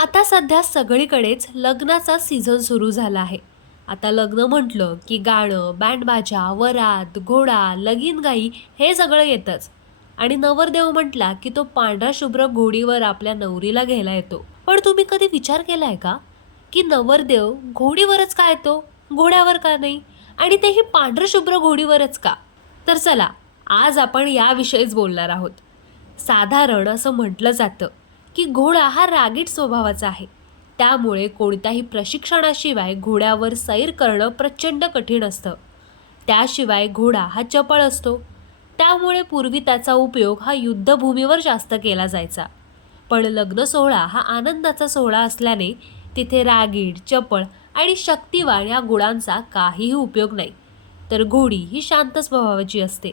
आता सध्या सगळीकडेच लग्नाचा सीझन सुरू झाला आहे. आता लग्न म्हटलं की गाणं बँडबाजा वरात घोडा लगीनगाई हे सगळं येतंच. आणि नवरदेव म्हटला की तो पांढरा शुभ्र घोडीवर आपल्या नवरीला घ्यायला येतो. पण तुम्ही कधी विचार केलाय का? की नवरदेव घोडीवरच का येतो? घोड्यावर का नाही? आणि तेही पांढरं शुभ्र घोडीवरच का? तर चला आज आपण याविषयीच बोलणार आहोत. साधारण असं म्हटलं जातं. की घोडा हा रागीट स्वभावाचा आहे. त्यामुळे कोणत्याही प्रशिक्षणाशिवाय घोड्यावर सैर करणं प्रचंड कठीण असतं. त्याशिवाय घोडा हा चपळ असतो. त्यामुळे पूर्वी त्याचा उपयोग हा युद्धभूमीवर जास्त केला जायचा. पण लग्न सोहळा हा आनंदाचा सोहळा असल्याने तिथे रागीड चपळ आणि शक्तिवान या गुणांचा काहीही उपयोग नाही. तर घोडी ही शांत स्वभावाची असते.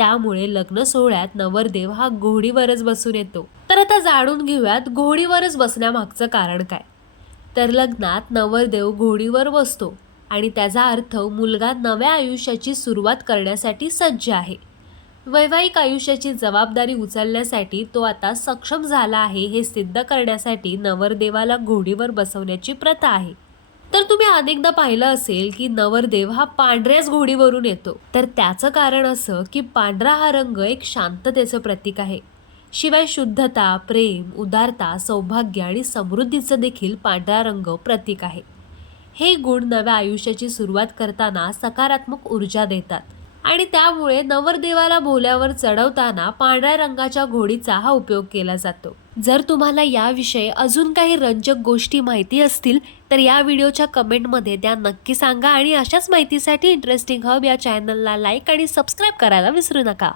त्यामुळे लग्न सोहळ्यात नवरदेव हा घोडीवरच बसून येतो. तर आता जाणून घेऊयात घोडीवरच बसण्यामागचं कारण काय? तर लग्नात नवरदेव घोडीवर बसतो आणि त्याचा अर्थ मुलगा नव्या आयुष्याची सुरुवात करण्यासाठी सज्ज आहे. वैवाहिक आयुष्याची जबाबदारी उचलण्यासाठी तो आता सक्षम झाला आहे हे सिद्ध करण्यासाठी नवरदेवाला घोडीवर बसवण्याची प्रथा आहे. तर तुम्ही अनेकदा पाहिलं असेल की नवरदेव हा पांढऱ्याच घोडीवरून येतो. तर त्याचं कारण असं की पांढरा हा रंग एक शांततेचं प्रतीक आहे. शिवाय शुद्धता प्रेम उदारता सौभाग्य आणि समृद्धीचं देखील पांढरा रंग प्रतीक आहे. हे गुण नव्या आयुष्याची सुरुवात करताना सकारात्मक ऊर्जा देतात. आणि त्यामुळे नवरदेवाला भोल्यावर चढवताना पांढऱ्या रंगाच्या घोडीचा हा उपयोग केला जातो. जर तुम्हाला याविषयी अजून काही रंजक गोष्टी माहिती असतील तर या व्हिडिओच्या कमेंटमध्ये त्या नक्की सांगा आणि अशाच माहितीसाठी इंटरेस्टिंग हब या चॅनलला लाईक आणि सबस्क्राईब करायला विसरू नका.